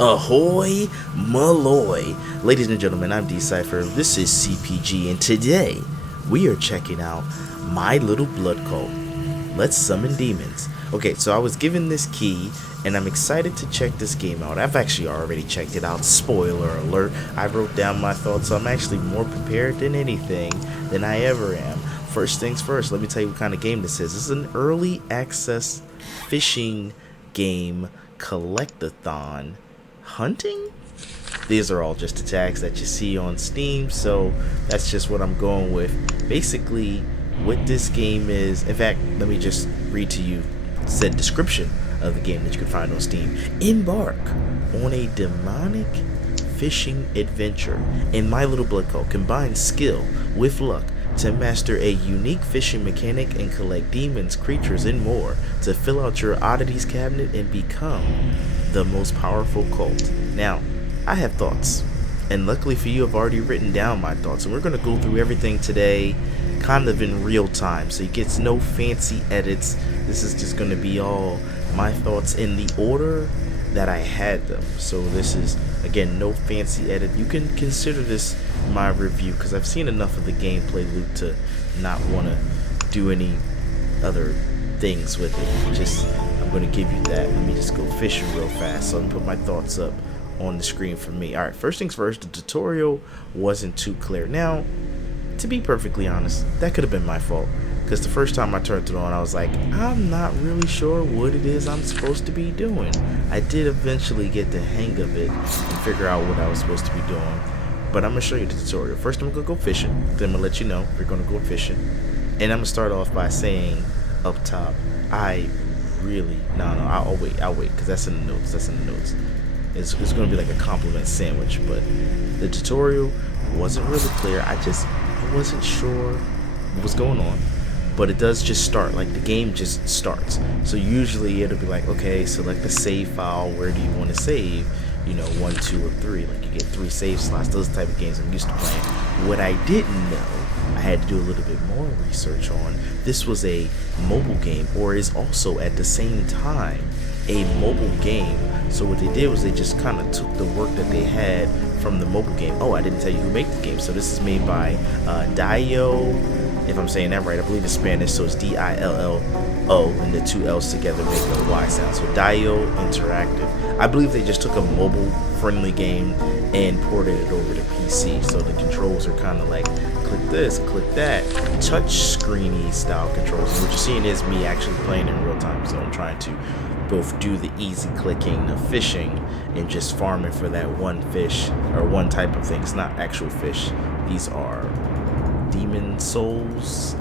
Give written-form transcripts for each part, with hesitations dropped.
Ahoy Maloy! Ladies and gentlemen, I'm D-Cypher, this is CPG, and today we are checking out My Little Blood Cult. Let's summon demons. Okay, so I was given this key, and I'm excited to check this game out. I've actually already checked it out, spoiler alert. I wrote down my thoughts, so I'm actually more prepared than anything than I ever am. First things first, let me tell you what kind of game this is. This is an early access fishing game, collectathon. Hunting? These are all just attacks that you see on Steam, so that's just what I'm going with. Basically, what this game is, in fact, let me just read to you said description of the game that you can find on Steam. Embark on a demonic fishing adventure in My Little Blood Cult. Combine skill with luck to master a unique fishing mechanic and collect demons, creatures, and more to fill out your oddities cabinet and become the most powerful cult. Now, I have thoughts, and luckily for you, I've already written down my thoughts, and we're going to go through everything today kind of in real time, so you get no fancy edits. This is just going to be all my thoughts in the order that I had them. So this is, again, no fancy edit. You can consider this my review because I've seen enough of the gameplay loop to not want to do any other things with it. Just, I'm going to give you that. Let me just go fishing real fast. So I'm going to put my thoughts up on the screen for me. Alright, first things first, the tutorial wasn't too clear. Now, to be perfectly honest, that could have been my fault. Because the first time I turned it on, I was like, I'm not really sure what it is I'm supposed to be doing. I did eventually get the hang of it and figure out what I was supposed to be doing. But I'm going to show you the tutorial. First, I'm going to go fishing. Then I'm going to let you know we're going to go fishing. And I'm going to start off by saying up top, I'll wait, because that's in the notes. It's going to be like a compliment sandwich, but the tutorial wasn't really clear. I wasn't sure what was going on. But it does just start, like the game just starts. So usually it'll be like, okay, select a save file. Where do you want to save? 1, 2, or 3. Like you get 3 save slots. Those type of games I'm used to playing. What I didn't know, I had to do a little bit more research on. This was a mobile game, or is also at the same time a mobile game. So what they did was they just kind of took the work that they had from the mobile game. Oh, I didn't tell you who made the game. So this is made by Dio. If I'm saying that right, I believe it's Spanish, so it's D-I-L-L-O, and the 2 L's together make a Y sound. So Dio Interactive. I believe they just took a mobile-friendly game and ported it over to PC. So the controls are kind of like, click this, click that, touch-screeny style controls. And what you're seeing is me actually playing in real time. So I'm trying to both do the easy clicking of fishing and just farming for that one fish, or one type of thing. It's not actual fish. These are demon souls.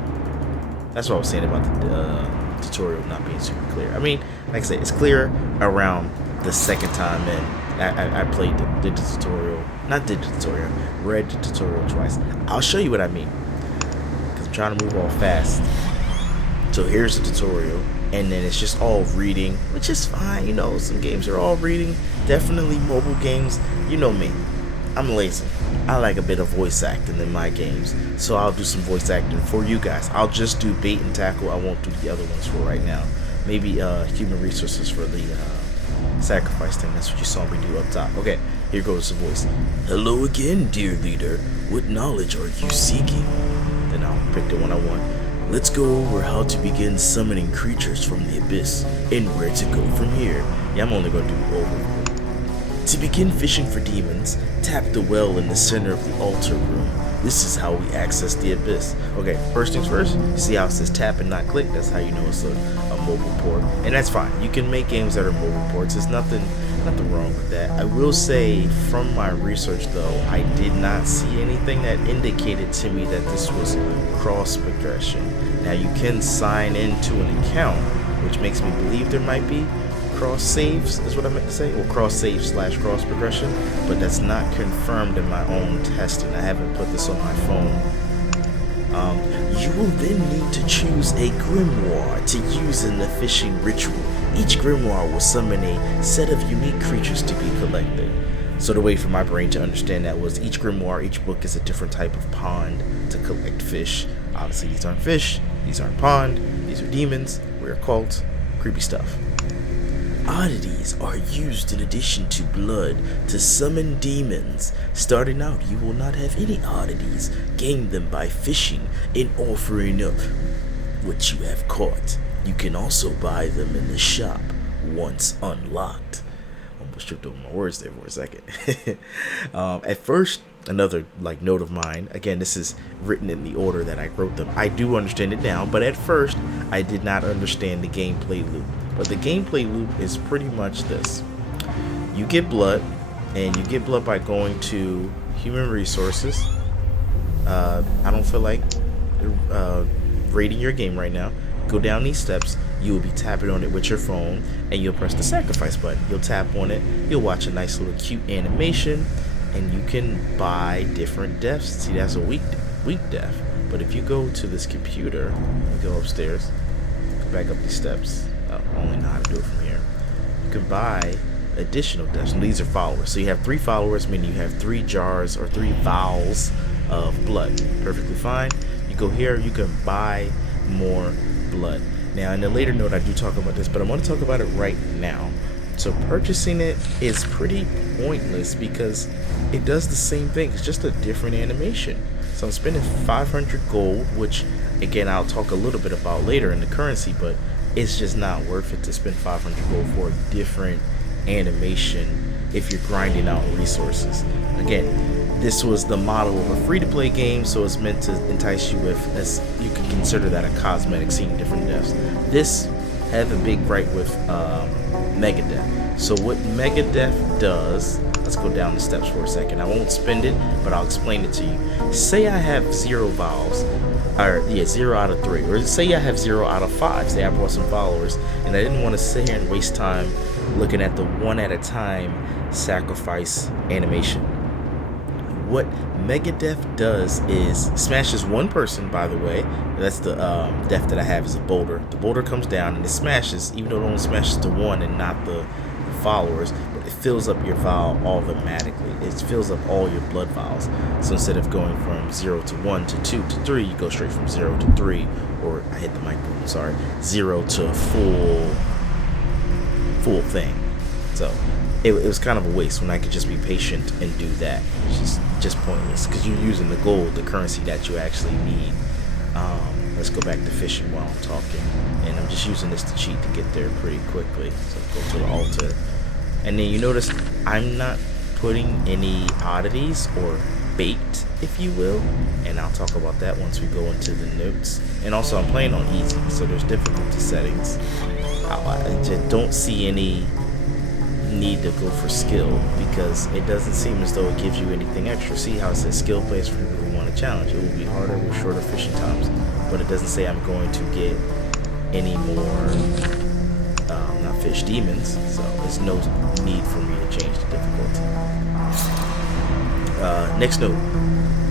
That's what I was saying about the tutorial not being super clear. I mean, like I said, it's clear around the second time in. I played did the tutorial, read the tutorial twice. I'll show you what I mean, because I'm trying to move all fast. So here's the tutorial, and then it's just all reading, which is fine. Some games are all reading. Definitely mobile games. You know me, I'm lazy. I like a bit of voice acting in my games, so I'll do some voice acting for you guys. I'll just do bait and tackle. I won't do the other ones for right now. Maybe human resources for the sacrifice thing. That's what you saw me do up top. Okay, here goes the voice. Hello again, dear leader. What knowledge are you seeking? Then I'll pick the one I want. Let's go over how to begin summoning creatures from the abyss and where to go from here. Yeah, I'm only going to do over. To begin fishing for demons, tap the well in the center of the altar room. This is how we access the abyss. Okay, first things first, you see how it says tap and not click? That's how you know it's a mobile port. And that's fine. You can make games that are mobile ports. There's nothing wrong with that. I will say, from my research though, I did not see anything that indicated to me that this was cross progression. Now you can sign into an account, which makes me believe there might be cross saves, is what I meant to say, or cross save / cross progression, but that's not confirmed in my own testing. I haven't put this on my phone. You will then need to choose a grimoire to use in the fishing ritual. Each grimoire will summon a set of unique creatures to be collected. So the way for my brain to understand that was each grimoire, each book is a different type of pond to collect fish. Obviously these aren't fish, these aren't pond, these are demons, we're a cult, creepy stuff. Oddities are used in addition to blood to summon demons. Starting out, you will not have any oddities. Gain them by fishing and offering up what you have caught. You can also buy them in the shop once unlocked. Almost tripped over my words there for a second. At first, another note of mine, again, this is written in the order that I wrote them. I do understand it now, but at first I did not understand the gameplay loop. But the gameplay loop is pretty much this: you get blood, and you get blood by going to human resources. I don't feel like rating your game right now. Go down these steps. You will be tapping on it with your phone, and you'll press the sacrifice button. You'll tap on it. You'll watch a nice little cute animation, and you can buy different deaths. See, that's a weak death. But if you go to this computer and go upstairs, go back up these steps. I only know how to do it from here. You can buy additional deaths. And these are followers. So you have 3 followers, meaning you have 3 jars or 3 vials of blood. Perfectly fine. You go here, you can buy more blood. Now, in a later note, I do talk about this, but I want to talk about it right now. So purchasing it is pretty pointless because it does the same thing. It's just a different animation. So I'm spending 500 gold, which again I'll talk a little bit about later in the currency, but it's just not worth it to spend 500 gold for a different animation if you're grinding out resources. Again, this was the model of a free-to-play game, so it's meant to entice you with, as you can consider that, a cosmetic, seeing different deaths. This had a big gripe with Mega Death. So what Mega Death does, let's go down the steps for a second. I won't spend it, but I'll explain it to you. Say I have 0 vials, or 0 out of 3, or say I have 0 out of 5. Say I brought some followers, and I didn't want to sit here and waste time looking at the one at a time sacrifice animation. What Mega Death does is smashes one person, by the way. That's the death that I have, is a boulder. The boulder comes down and it smashes, even though it only smashes to one and not the followers, but it fills up your vial automatically. It fills up all your blood vials. So instead of going from 0 to 1 to 2 to 3, you go straight from 0 to 3, or I hit the mic, sorry, 0 to full thing. So it was kind of a waste when I could just be patient and do that. It's just pointless because you're using the gold, the currency that you actually need. Let's go back to fishing while I'm talking, and I'm just using this to cheat to get there pretty quickly. So go to the altar, and then you notice I'm not putting any oddities or bait, if you will, and I'll talk about that once we go into the notes. And also I'm playing on easy, so there's difficulty settings. I just don't see any need to go for skill because it doesn't seem as though it gives you anything extra. See how it says skill plays for people who want to challenge. It will be harder with shorter fishing times, but it doesn't say I'm going to get any more not fish demons, so there's no need for me to change the difficulty. Next note.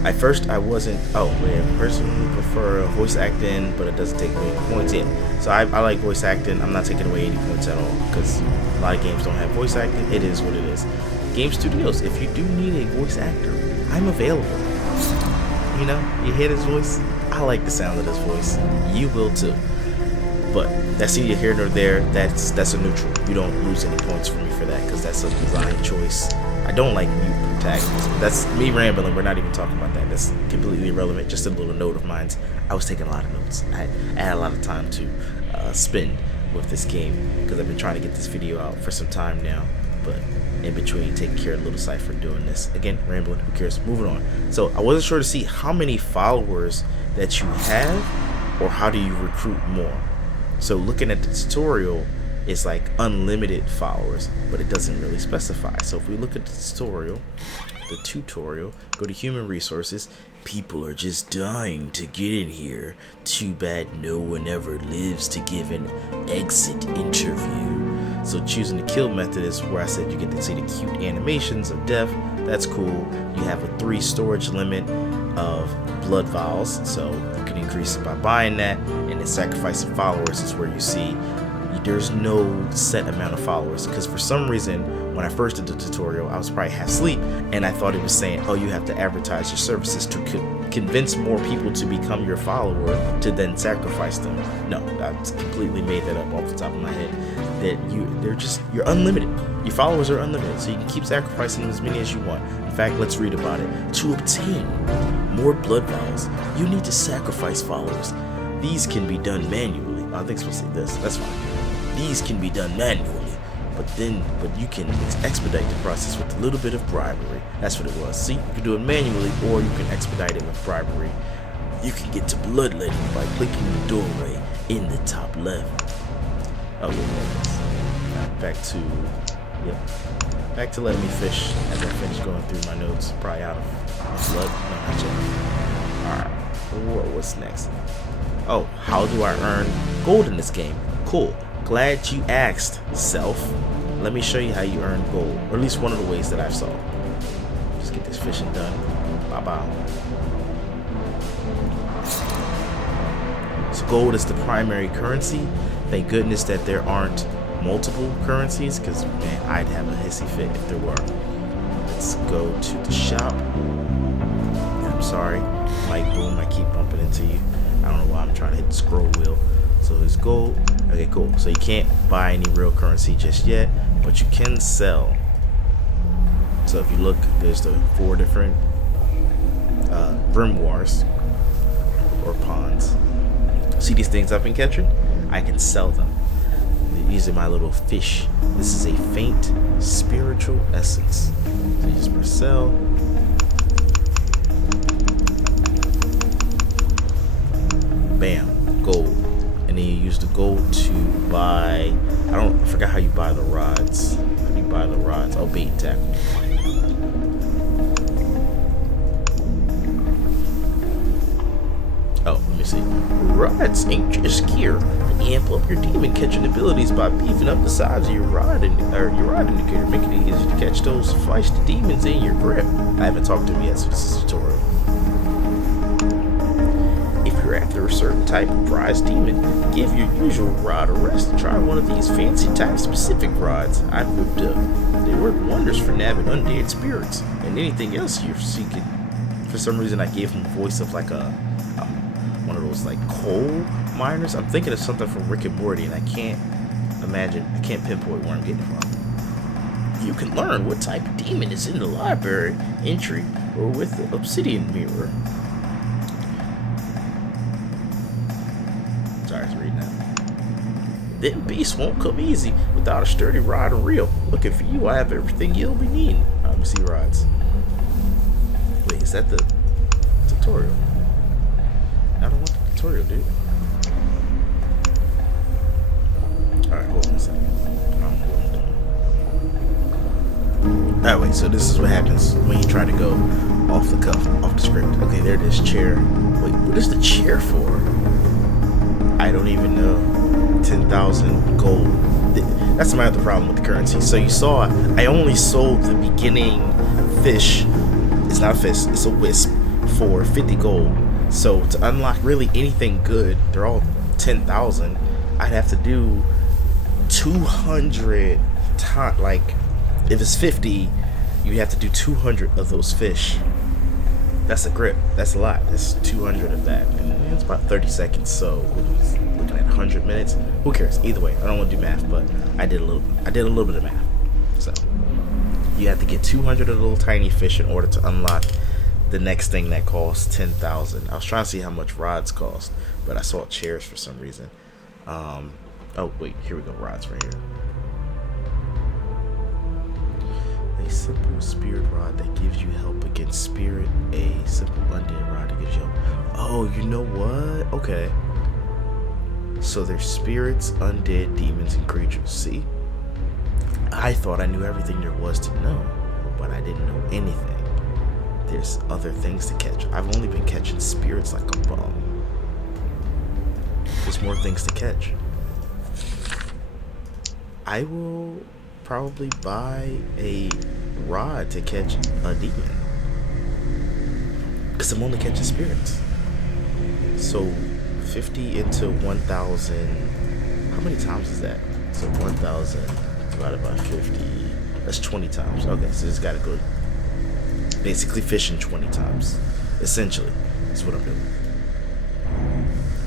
At first I wasn't, personally prefer voice acting, but it doesn't take away any points in. So I like voice acting. I'm not taking away any points at all because a lot of games don't have voice acting. It is what it is. Game studios, if you do need a voice actor, I'm available. You know, you hear this voice? I like the sound of this voice. You will too. But that's neither here nor there. That's a neutral. You don't lose any points for me for that because that's a design choice. I don't like mute protagonists. That's me rambling. We're not even talking about that. That's completely irrelevant. Just a little note of mine. I was taking a lot of notes. I had a lot of time to spend with this game because I've been trying to get this video out for some time now. But in between taking care of Little Cypher doing this. Again, rambling. Who cares? Moving on. So I wasn't sure to see how many followers that you have or how do you recruit more. So looking at the tutorial, it's like unlimited followers, but it doesn't really specify. So if we look at the tutorial, go to human resources. People are just dying to get in here. Too bad no one ever lives to give an exit interview. So choosing the kill method is where I said you get to see the cute animations of death. That's cool. You have a 3 storage limit of blood vials, so you can increase it by buying that. And then sacrificing followers is where you see there's no set amount of followers, because for some reason when I first did the tutorial I was probably half asleep and I thought it was saying, oh, you have to advertise your services to convince more people to become your follower to then sacrifice them. No, I completely made that up off the top of my head. you're unlimited. Your followers are unlimited, so you can keep sacrificing them as many as you want. In fact, let's read about it. To obtain more blood vials, you need to sacrifice followers. These can be done manually. I think it's supposed to say this. That's fine. These can be done manually, but you can expedite the process with a little bit of bribery. That's what it was. See, you can do it manually, or you can expedite it with bribery. You can get to bloodletting by clicking the doorway in the top left. Oh, back to letting me fish as I finish going through my notes. Probably out of blood. No, not yet. Alright, what's next? Oh, how do I earn gold in this game? Cool. Glad you asked, self. Let me show you how you earn gold, or at least one of the ways that I've saw. Just get this fishing done. Bye-bye. So gold is the primary currency. Thank goodness that there aren't multiple currencies, because man, I'd have a hissy fit if there were. Let's go to the shop. I'm sorry, Mike Boom, I keep bumping into you. I don't know why I'm trying to hit the scroll wheel. So it's gold. Okay, cool. So you can't buy any real currency just yet, but you can sell. So if you look, there's the 4 different grimoires or ponds. See these things I've been catching? I can sell them. These are my little fish. This is a faint spiritual essence. So you just press sell. Bam, gold. And then you use the gold to buy, I forgot how you buy the rods. How do you buy the rods? Oh, bait and tackle. Oh, let me see. Rods ain't just gear. Amp up your demon catching abilities by beefing up the size of your rod indicator, making it easy to catch those feisty demons in your grip. I haven't talked to him yet, so this is a tutorial. If you're after a certain type of prize demon, give your usual rod a rest and try one of these fancy type-specific rods I've whipped up. They work wonders for nabbing undead spirits and anything else you're seeking. For some reason, I gave him a voice of like one of those like coal miners. I'm thinking of something from Rick and Morty, and I can't pinpoint where I'm getting it from. You can learn what type of demon is in the library entry or with the obsidian mirror. Sorry, I was reading that. Them beasts won't come easy without a sturdy rod and reel. Looking for you, I have everything you'll be needing. Let me see rods. Wait, is that the tutorial? I don't want the tutorial, dude. Alright, hold on a second. I don't know what I'm doing. Alright, wait, so this is what happens when you try to go off the cuff, off the script. Okay, there it is, chair. Wait, what is the chair for? I don't even know. 10,000 gold. That's my other problem with the currency. So you saw, I only sold the beginning fish. It's not a fish, it's a wisp for 50 gold. So to unlock really anything good, they're all 10,000. I'd have to do 200 times. Like, if it's 50, you have to do 200 of those fish. That's a grip. That's a lot. That's 200 of that. And it's about 30 seconds. So we're looking at 100 minutes. Who cares? Either way, I don't want to do math, but I did a little bit of math. So you have to get 200 of the little tiny fish in order to unlock the next thing that costs 10,000. I was trying to see how much rods cost, but I saw chairs for some reason. Oh wait, here we go. Rods right here. A simple spirit rod that gives you help against spirit. A simple undead rod that gives you help. Oh, you know what? Okay. So there's spirits, undead, demons, and creatures. See? I thought I knew everything there was to know, but I didn't know anything. There's other things to catch. I've only been catching spirits like a bum. There's more things to catch. I will probably buy a rod to catch a demon, because I'm only catching spirits. So 50 into 1,000. How many times is that? So 1,000 divided by 50. That's 20 times. Okay, so just gotta go basically fishing 20 times. Essentially, that's what I'm doing.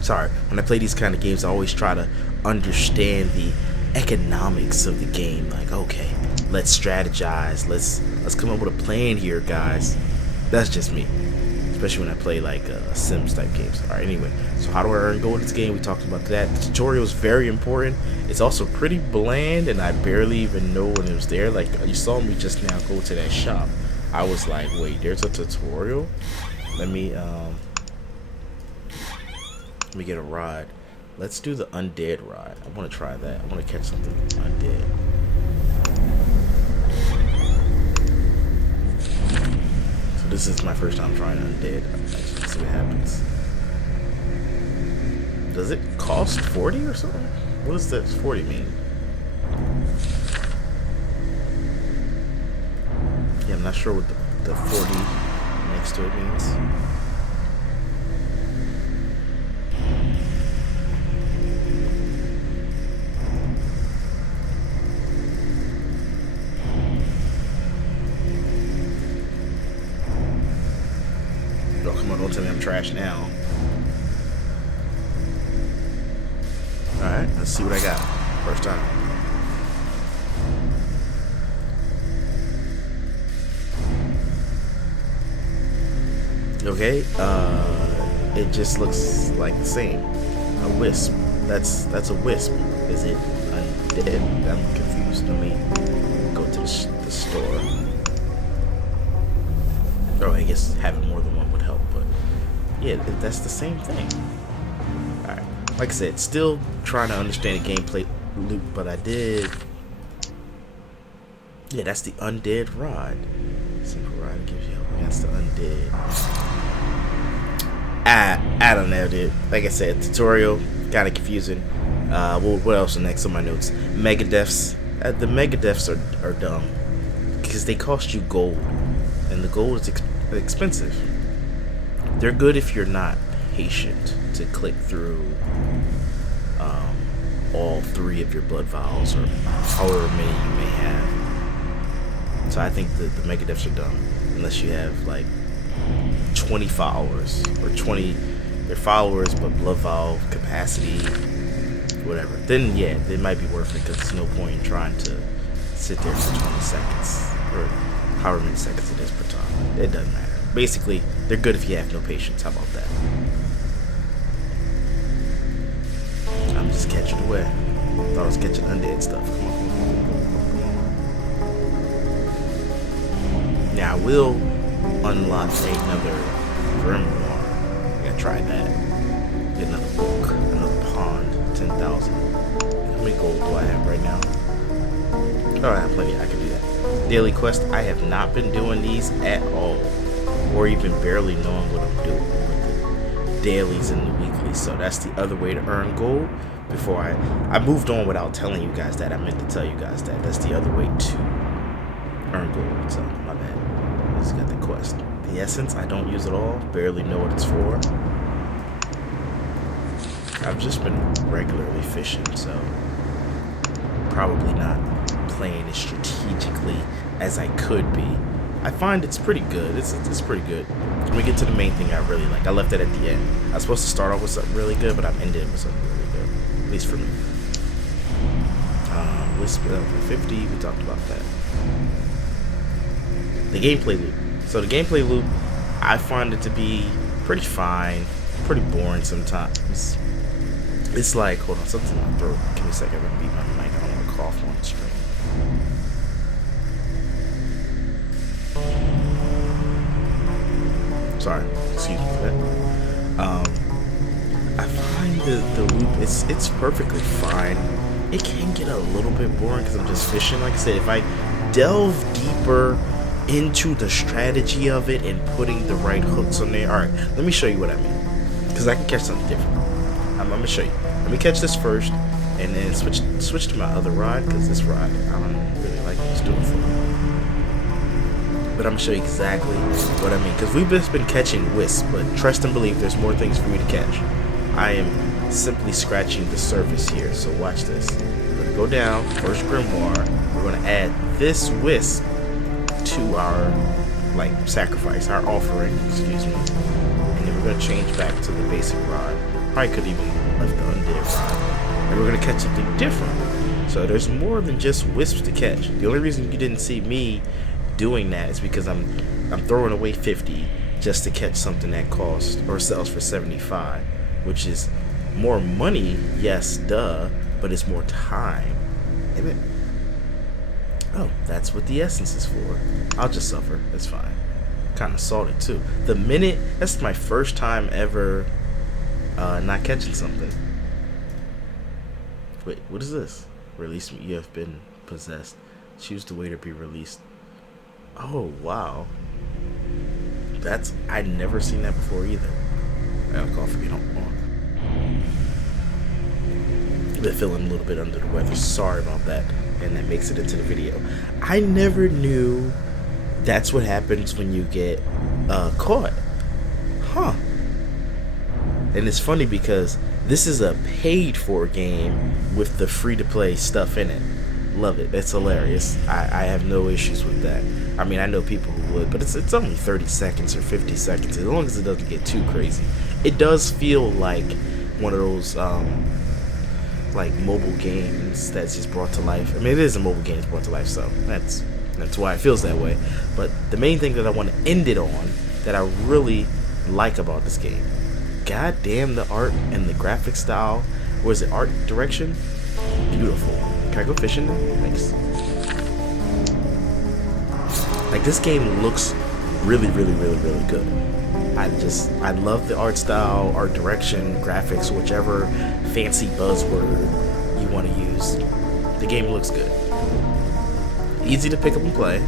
Sorry, when I play these kind of games, I always try to understand the economics of the game. Like, okay, let's strategize. Let's come up with a plan here, guys. That's just me, especially when I play like Sims type games. All right, anyway, so how do I earn gold in this game? We talked about that. The tutorial is very important. It's also pretty bland, and I barely even know when it was there. Like, you saw me just now go to that shop. I was like, wait, there's a tutorial? Let me get a rod. Let's do the undead rod. I want to try that. I want to catch something undead. So this is my first time trying undead. Let's see what happens. Does it cost 40 or something? What does that 40 mean? Yeah, I'm not sure what the 40 next to it means. Oh, come on, don't tell me I'm trash now. Alright, let's see what I got. First time. Okay, it just looks like the same. A wisp. That's a wisp. Is it undead? I'm confused. Let me go to the store. Oh, I guess having more than one would help, but yeah, that's the same thing. Alright, like I said, still trying to understand the gameplay loop, but I did. Yeah, that's the undead rod. Simple rod gives you help against the undead. I don't know, dude. Like I said, tutorial kind of confusing. What else is next on my notes? Megadeths. The Megadeths are dumb because they cost you gold, and the gold is expensive. They're good if you're not patient to click through all 3 of your blood vials or however many you may have. So I think the Megadeths are dumb unless you have like 20 followers or 20 their followers but blood vial capacity, whatever. Then yeah, it might be worth it because there's no point in trying to sit there for 20 seconds or however many seconds it is per time. It doesn't matter. Basically, they're good if you have no patience. How about that? I'm just catching away. Thought I was catching undead stuff. Come on. Now I will unlock another grimoire. Gotta try that. Get another book, another pond, 10,000. How many gold do I have right now? Oh, I have plenty. I can do that. Daily quest. I have not been doing these at all, or even barely knowing what I'm doing with the dailies and the weeklies. So that's the other way to earn gold. Before I moved on without telling you guys that. I meant to tell you guys that. That's the other way to earn gold. So my bad. I just got the quest. The essence, I don't use at all. Barely know what it's for. I've just been regularly fishing, so probably not playing as strategically as I could be. I find it's pretty good. It's pretty good. When we get to the main thing I really like, I left it at the end. I was supposed to start off with something really good, but I'm ending with something really good. At least for me. Wisp for 50, we talked about that. The gameplay loop. So the gameplay loop, I find it to be pretty fine, pretty boring sometimes. It's like, hold on, something in my throat. Give me a second, I'm gonna beat my mic. I don't want to cough on the stream. Sorry, excuse me for that. I find the loop, it's perfectly fine. It can get a little bit boring because I'm just fishing. Like I said, if I delve deeper into the strategy of it and putting the right hooks on there. Alright, let me show you what I mean, because I can catch something different. I'm gonna show you. Let me catch this first and then switch to my other rod, because this rod I don't really like it. Just do it for me. But I'm gonna show you exactly what I mean, because we've just been catching wisps, but trust and believe there's more things for you to catch. I am simply scratching the surface here, so watch this. We're gonna go down, first grimoire, we're gonna add this wisp to our sacrifice, our offering, excuse me. And then we're gonna change back to the basic rod. Probably could even left the undead rod. And we're gonna catch something different. So there's more than just wisps to catch. The only reason you didn't see me doing that is because I'm throwing away 50 just to catch something that costs or sells for 75, which is more money, yes, duh, but it's more time. Amen. Oh, that's what the essence is for. I'll just suffer. It's fine. Kind of salted too. That's my first time ever not catching something. Wait, what is this? Release me. You have been possessed. Choose the way to be released. Oh, wow. I'd never seen that before either. I'll call for you, don't want. Been feeling a little bit under the weather. Sorry about that. And that makes it into the video. I never knew that's what happens when you get caught. Huh. And it's funny because this is a paid for game with the free to play stuff in it. Love it. It's hilarious. I have no issues with that. I mean, I know people who would, but it's only 30 seconds or 50 seconds, as long as it doesn't get too crazy. It does feel like one of those like mobile games that's just brought to life. I mean, it is a mobile game that's brought to life, so that's why it feels that way. But the main thing that I want to end it on, that I really like about this game, god damn the art and the graphic style. Or is it art direction? Beautiful. Can I go fishing now? Thanks. Like, this game looks really, really, really, really good. I love the art style, art direction, graphics, whichever fancy buzzword you want to use. The game looks good. Easy to pick up and play.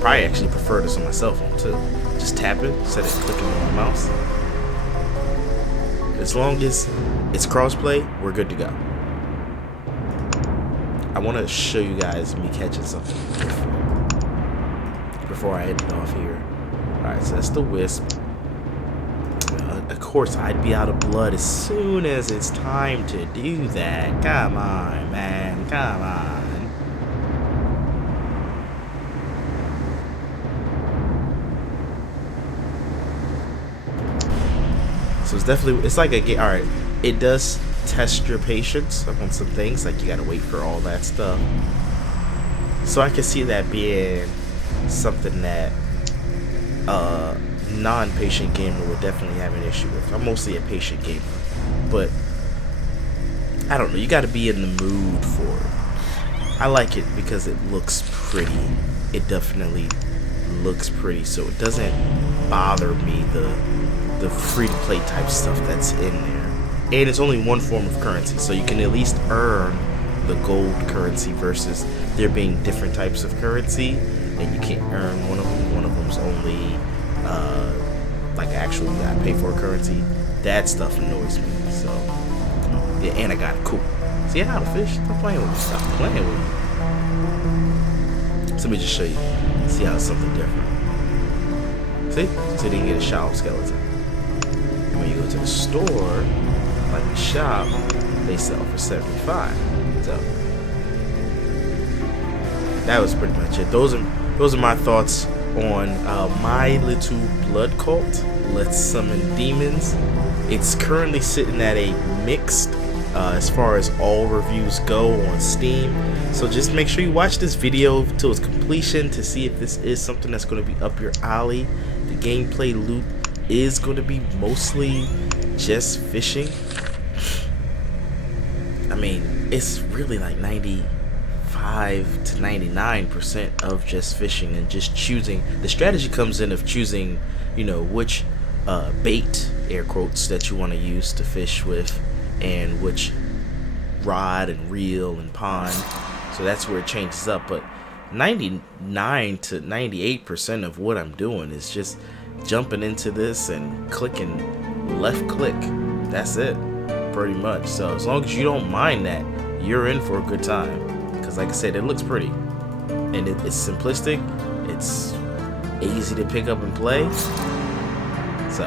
Probably actually prefer this on my cell phone too. Just tap it, instead of clicking on my mouse. As long as it's crossplay, we're good to go. I want to show you guys me catching something before I end it off here. Alright, so that's the wisp. Of course, I'd be out of blood as soon as it's time to do that. Come on, man. Come on. So it's definitely, it's like a game. Alright, it does test your patience on some things. Like, you gotta wait for all that stuff. So I can see that being something that non-patient gamer would definitely have an issue with. I'm mostly a patient gamer, but I don't know, you gotta be in the mood for it. I like it because it looks pretty. It definitely looks pretty, so it doesn't bother me the free-to-play type stuff that's in there. And it's only one form of currency, so you can at least earn the gold currency versus there being different types of currency and you can't earn one of them. One of them's only like actual, you gotta pay for a currency. That stuff annoys me. So yeah, and I got it. Cool. See how to fish? Stop playing with me. Stop playing with me. So let me just show you. See how it's something different. See? So you didn't get a shallow skeleton. And when you go to the store, like the shop, they sell for 75. So that was pretty much it. Those are my thoughts on My Little Blood Cult. Let's Summon Demons. It's currently sitting at a mixed as far as all reviews go on Steam. So just make sure you watch this video till its completion to see if this is something that's going to be up your alley. The gameplay loop is going to be mostly just fishing. I mean, it's really like 95 to 99% of just fishing and just choosing. The strategy comes in of choosing, you know, which bait, air quotes, that you want to use to fish with, and which rod and reel and pond. So that's where it changes up. But 99 to 98% of what I'm doing is just jumping into this and clicking left click. That's it, pretty much. So as long as you don't mind that, you're in for a good time. Because like I said, it looks pretty and it's simplistic. It's easy to pick up and play. So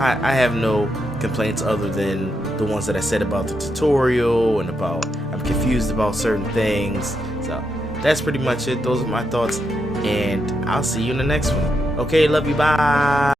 I have no complaints other than the ones that I said about the tutorial and about I'm confused about certain things. So that's pretty much it. Those are my thoughts, and I'll see you in the next one. Okay, love you, bye.